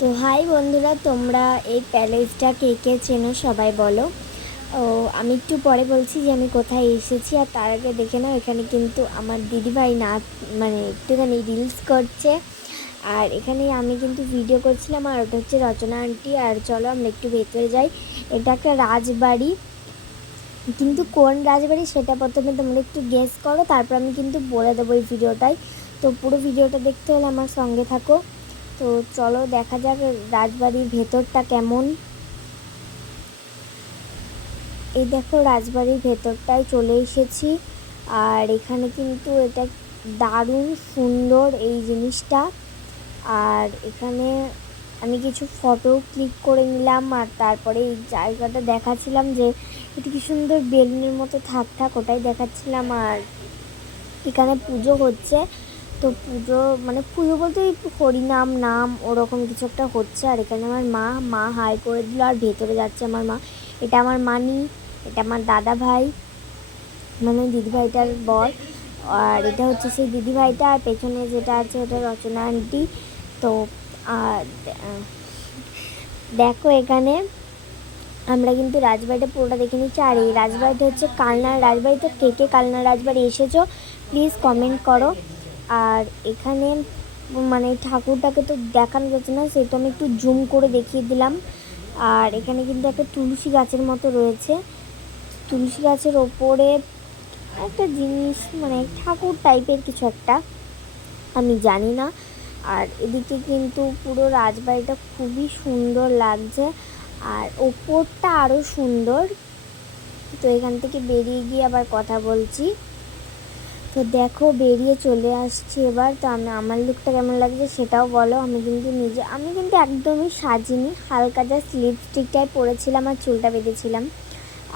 তো হাই বন্ধুরা, তোমরা এই প্যালেসটা কে কে চেনো সবাই বলো। ও, আমি একটু পরে বলছি যে আমি কোথায় এসেছি, আর তার আগে দেখে নাও, এখানে কিন্তু আমার দিদিভাই নাচ মানে একটুখানি রিলস করছে। আর এখানে আমি কিন্তু ভিডিও করছিলাম, আর ওটা হচ্ছে রচনা আন্টি আর চলো আমরা একটু ভেতরে যাই। এটা একটা রাজবাড়ি। কিন্তু কোন রাজবাড়ি সেটা প্রথমে তোমরা একটু গেস করো, তারপর আমি কিন্তু বলে দেবো এই ভিডিওটায় তো পুরো ভিডিওটা দেখতে হলে আমার সঙ্গে থাকো। তো চলো দেখা যাক রাজবাড়ির ভেতরটা কেমন। এই দেখো রাজবাড়ির ভেতরটায় চলে এসেছি, আর এখানে কিন্তু এটা দারুণ সুন্দর এই জিনিসটা। আর এখানে আমি কিছু ফটো ক্লিক করে নিলাম, আর তারপরে এই জায়গাটা দেখাচ্ছিলাম যে এটা কি সুন্দর বেলুনের মতো থাক থাক ওটাই দেখাচ্ছিলাম, আর এখানে পুজো হচ্ছে। তো পুজো মানে পুজো বলতে ওই হরিনাম, নাম ওরকম কিছু একটা হচ্ছে। আর এখানে আমার মা মা হাই করে দিল, আর ভেতরে যাচ্ছে আমার মা। এটা আমার মানি এটা আমার দাদা ভাই মানে দিদিভাইটার বর। আর এটা হচ্ছে সেই দিদিভাইটা, আর পেছনে যেটা আছে ওটা রচনা আন্টি। তো, আর দেখো এখানে, আমরা কিন্তু রাজবাড়িটা পুরোটা দেখে নিচ্ছি। আর এই রাজবাড়িটা হচ্ছে কালনার রাজবাড়ি। তো কে কে কালনার রাজবাড়ি এসেছ প্লিজ কমেন্ট করো। আর এখানে মানে ঠাকুরটাকে তো দেখানো যাচ্ছে না সেটা আমি একটু জুম করে দেখিয়ে দিলাম। আর এখানে কিন্তু একটা তুলসী গাছের মতো রয়েছে। তুলসী গাছের ওপরে একটা জিনিস মানে ঠাকুর টাইপের কিছু একটা, আমি জানি না। আর এদিকে কিন্তু পুরো রাজবাড়িটা খুবই সুন্দর লাগছে, আর ওপরটা আরও সুন্দর। তো এখান থেকে বেরিয়ে গিয়ে আবার কথা বলছি। তো দেখো, বেরিয়ে চলে আসছি এবার। তো আমি, আমার লুকটা কেমন লাগছে সেটাও বলো। আমি কিন্তু নিজে, আমি কিন্তু একদমই সাজিনি। হালকা জাস্ট লিপস্টিকটাই পরেছিলাম আর চুলটা বেঁধেছিলাম।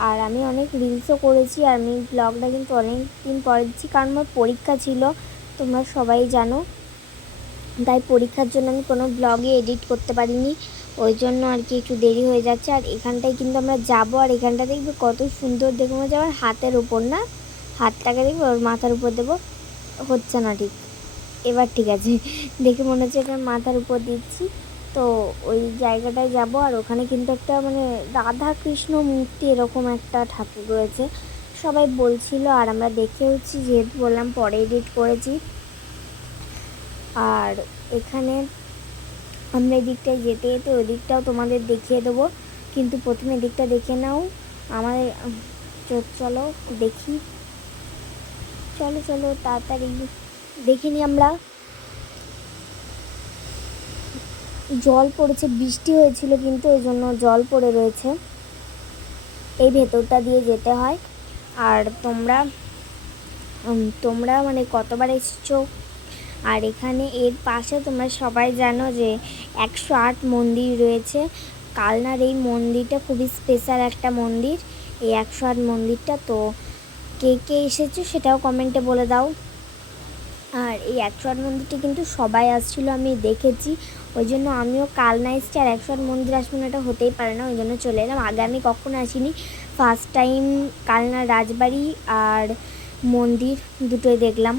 আর আমি অনেক রিলসও করেছি আর আমি ব্লগটা কিন্তু অনেক দিন পরে দিচ্ছি। কারণ আমার পরীক্ষা ছিল, তোমরা সবাই জানো। তাই পরীক্ষার জন্য আমি কোনো ব্লগে এডিট করতে পারিনি। ওই জন্য আর কি একটু দেরি হয়ে যাচ্ছে। আর এখানটায় কিন্তু আমরা যাব। আর এখানটা দেখবে কত সুন্দর দেখে হচ্ছে আমার হাতের ওপর না? হাতটাকে দেখবে, ওর মাথার উপর দেবো, হচ্ছে না ঠিক। এবার ঠিক আছে, দেখে মনে হচ্ছে এটা মাথার উপর দিচ্ছি, তো ওই জায়গাটায় যাব, আর ওখানে কিন্তু একটা মানে রাধা কৃষ্ণ মূর্তি এরকম একটা ঠাকুর রয়েছে। সবাই বলছিল, আর আমরা দেখেওছি, যেহেতু বললাম পরে এডিট করেছি। আর এখানে আমরা এদিকটায় যেতে যেতে ওই দিকটাও তোমাদের দেখিয়ে দেবো, কিন্তু প্রথমে এদিকটা দেখে নাও। আমাদের, চলো দেখি। চলো চলো, তাড়াতাড়ি দেখে দেখিনি আমরা। জল পড়েছে, বৃষ্টি হয়েছিল কিন্তু ওই জন্য জল পড়ে রয়েছে। এই ভেতরটা দিয়ে যেতে হয়। আর তোমরা তোমরা মানে কতবার এসেছ? আর এখানে এর পাশে তোমরা সবাই জানো যে একশো আট মন্দির রয়েছে। কালনার এই মন্দিরটা খুবই স্পেশাল একটা মন্দির। এই একশো আট মন্দিরটা তো কে কে এসেছ সেটাও কমেন্টে বলে দাও। আর এই একশো আট মন্দিরটা কিন্তু সবাই আসছিল, আমি দেখেছি। ওই জন্য আমিও কালনা এসেছি আর একশো আট মন্দির আসব না, এটা হতেই পারে না, ওই জন্য চলে এলাম। আগে আমি কখনো আসিনি। ফার্স্ট টাইম কালনা রাজবাড়ি আর মন্দির দুটোই দেখলাম।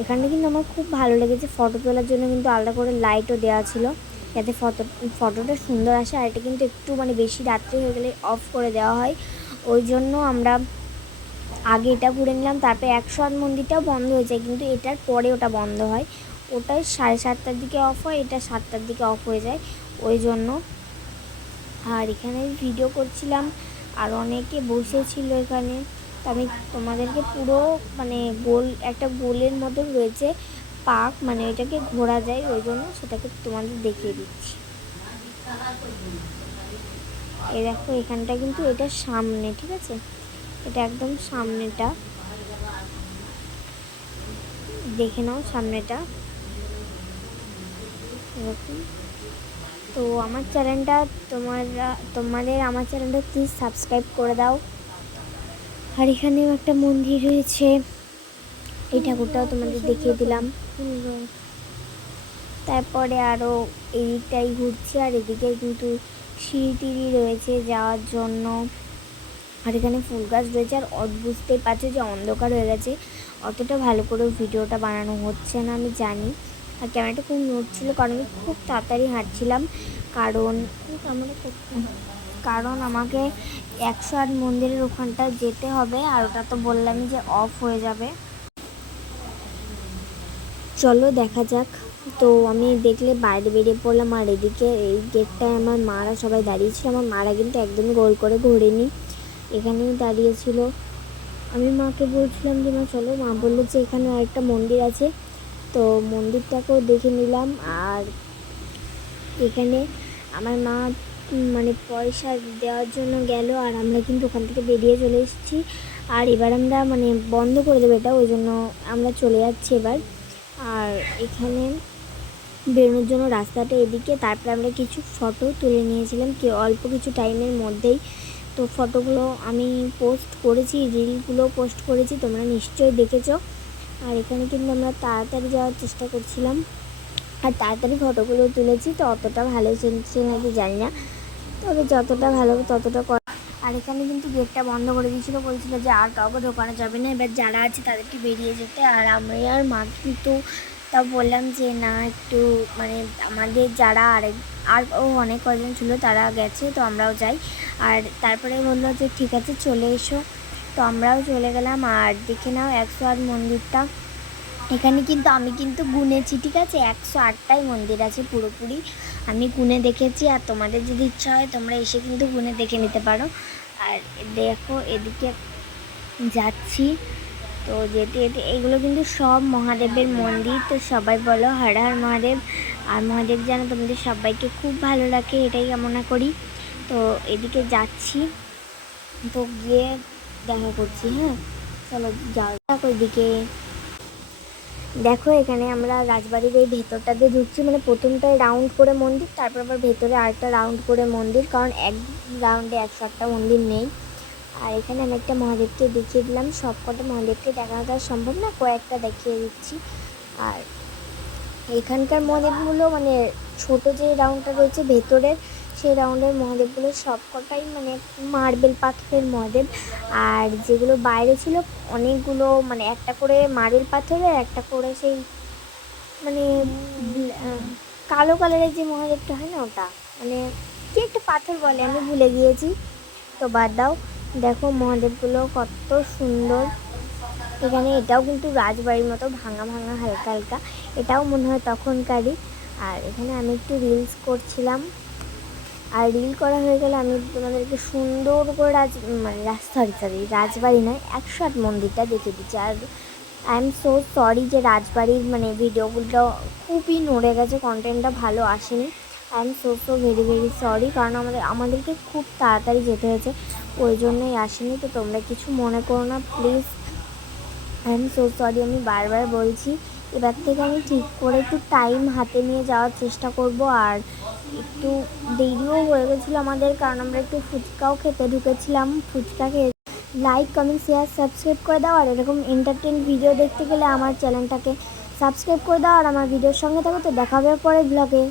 এখানে কিন্তু আমার খুব ভালো লেগেছে ফটো তোলার জন্য কিন্তু আলাদা করে লাইটও দেওয়া ছিল। যাতে ফটো ফটোটা সুন্দর আসে, আর এটা কিন্তু একটু মানে বেশি রাত্রি হয়ে গেলে অফ করে দেওয়া হয়। ওই জন্য আমরা আগে এটা ঘুরে নিলাম, তারপরে একশো আট মন্দিরটাও বন্ধ হয়ে যায়, কিন্তু এটার পরে ওটা বন্ধ হয়। ওটা সাড়ে সাতটার দিকে অফ হয়, এটা সাতটার দিকে অফ হয়ে যায়। ওই জন্য আর এখানে ভিডিও করছিলাম, আর অনেকে বসেছিল এখানে। তো আমি তোমাদেরকে পুরো মানে গোল, একটা গোলের মতো রয়েছে পাক মানে ওইটাকে ঘোরা যায়, ওই জন্য সেটাকে তোমাদের দেখিয়ে দিচ্ছি। এ দেখো, এখানটা কিন্তু এটা সামনে, ঠিক আছে? এটা একদম সামনেটা। দেখে নাও সামনেটা। এরকম। তো আমার চ্যানেলটা তোমরা, তোমাদের আমার চ্যানেলটা প্লিজ সাবস্ক্রাইব করে দাও। আর এখানেও একটা মন্দির রয়েছে। এই ঠাকুরটাও তোমাদের দেখিয়ে দিলাম। তারপরে আরও এদিকটাই ঘুরছি, আর এদিকে কিন্তু সিঁড়ি রয়েছে যাওয়ার জন্য। আর এখানে ফুল গাছ রয়েছে আর অত বুঝতেই পারছ যে অন্ধকার হয়ে গেছে। অতটা ভালো করে ভিডিওটা বানানো হচ্ছে না, আমি জানি। আর ক্যামেরাটা খুব নড়ছিল কারণ আমি খুব তাড়াতাড়ি হাঁটছিলাম। কারণ ক্যামেরা কারণ আমাকে একশো আট মন্দিরের ওখানটা যেতে হবে আর ওটা তো বললামই যে অফ হয়ে যাবে। চলো দেখা যাক। তো আমি দেখলে বাইরে বেরিয়ে পড়লাম আর এদিকে এই গেটটায় আমার মারা সবাই দাঁড়িয়েছিল আমার মারা কিন্তু একদমই গোল করে ঘোরেনি এখানেই দাঁড়িয়েছিল আমি মাকে বলছিলাম যে, মা, চলো। মা বলল যে, এখানে আরেকটা মন্দির আছে। তো মন্দিরটাকেও দেখে নিলাম। আর এখানে আমার মা মানে পয়সা দেওয়ার জন্য গেল, আর আমরা কিন্তু ওখান থেকে বেরিয়ে চলে এসেছি। আর এবার আমরা মানে বন্ধ করে দেবো এটা, ওই জন্য আমরা চলে যাচ্ছি এবার। আর এখানে বেরোনোর জন্য রাস্তাটা এদিকে। তারপরে আমরা কিছু ফটো তুলে নিয়েছিলাম, কি অল্প কিছু টাইমের মধ্যেই তো ফটোগুলো আমি পোস্ট করেছি রিলগুলো পোস্ট করেছি, তোমরা নিশ্চয়ই দেখেছ। আর এখানে কিন্তু আমরা তাড়াতাড়ি যাওয়ার চেষ্টা করছিলাম। আর তাড়াতাড়ি ফটোগুলো তুলেছি, তো অতটা ভালো চলছে নাকি জানি না। তবে যতটা ভালো ততটা কর। আর এখানে কিন্তু গেটটা বন্ধ করে দিয়েছিল, বলছিল যে আর কাউকে ঢোকানো যাবে না। এবার যারা আছে তাদেরকে বেরিয়ে যেতে। আর আমি আর মা কিন্তু তাও বললাম যে, না, একটু মানে আমাদের যারা আরেক, আর ও অনেক কজন ছিল তারা গেছে, তো আমরাও যাই। আর তারপরে বলল যে, ঠিক আছে, চলে এসো। তো আমরাও চলে গেলাম। আর দেখে নাও, একশো আট মন্দিরটা। এখানে কিন্তু আমি কিন্তু গুনেছি, ঠিক আছে? একশো আটটাই মন্দির আছে পুরোপুরি। আমি গুনে দেখেছি, আর তোমাদের যদি ইচ্ছা হয়, তোমরা এসে কিন্তু গুনে দেখে নিতে পারো। আর দেখো, এদিকে যাচ্ছি। তো যেতে যেতে এগুলো কিন্তু সব মহাদেবের মন্দির, তো সবাই বলো হর হর মহাদেব। আর মহাদেব যেন তোমাদের সবাইকে খুব ভালো রাখে এটাই কামনা করি। তো এদিকে যাচ্ছি, তো গিয়ে দেখা করছি হ্যাঁ? চলো যাও। দেখো এদিকে। দেখো এখানে আমরা রাজবাড়ির এই ভেতরটাতে ঢুকছি মানে প্রথমটায় রাউন্ড করে মন্দির, তারপর আবার ভেতরে আরেকটা রাউন্ড করে মন্দির, কারণ এক রাউন্ডে একশো একটা মন্দির নেই। আর এখানে আমি একটা মহাদেবকে দেখিয়ে দিলাম। সব কটা মহাদেবকে দেখানো আর সম্ভব না, কয়েকটা দেখিয়ে দিচ্ছি। আর এখানকার মহাদেবগুলো মানে ছোট যে রাউন্ডটা রয়েছে ভেতরের, সেই রাউন্ডের মহাদেবগুলো সব কটাই মানে মার্বেল পাথরের মহাদেব। আর যেগুলো বাইরে ছিল, অনেকগুলো মানে একটা করে মার্বেল পাথরের একটা করে সেই মানে কালো কালারের যে মহাদেবটা হয় না ওটা। মানে কি একটা পাথর বলে, আমি ভুলে গিয়েছি। তো বাদ দাও। দেখো মহাদেবগুলো কত সুন্দর। এখানে এটাও কিন্তু রাজবাড়ির মতো ভাঙা ভাঙা, হালকা হালকা। এটাও মনে হয় তখনকারই। আর এখানে আমি একটু রিলস করছিলাম। আর রিল করা হয়ে গেলে আমি তোমাদেরকে সুন্দর করে রাজ মানে রাজ সরি সরি রাজবাড়ি নয় একশো আট মন্দিরটা দেখে দিচ্ছি। আর আই এম সো সরি যে রাজবাড়ির মানে ভিডিওগুলো খুবই নড়ে গেছে কন্টেন্টটা ভালো আসেনি। I am so so very very sorry কারণ আমাদের, আমাদেরকে খুব তাড়াতাড়ি যেতে হয়েছে। ওই জন্যই আসেনি, তো তোমরা কিছু মনে করো না please I am so sorry আমি বারবার বলছি। এবার থেকে আমি ঠিক করে একটু টাইম হাতে নিয়ে যাওয়ার চেষ্টা করব, আর একটু দেরিও হয়ে গেছিল আমাদের, কারণ আমরা একটু ফুচকাও খেতে ঢুকেছিলাম। ফুচকা খেয়ে লাইক কমেন্ট শেয়ার সাবস্ক্রাইব করে দাও, আর এরকম এন্টারটেন ভিডিও দেখতে গেলে আমার চ্যানেলটাকে সাবস্ক্রাইব করে দাও, আর আমার ভিডিওর সঙ্গে থাকো, তো দেখা হবে ব্লগে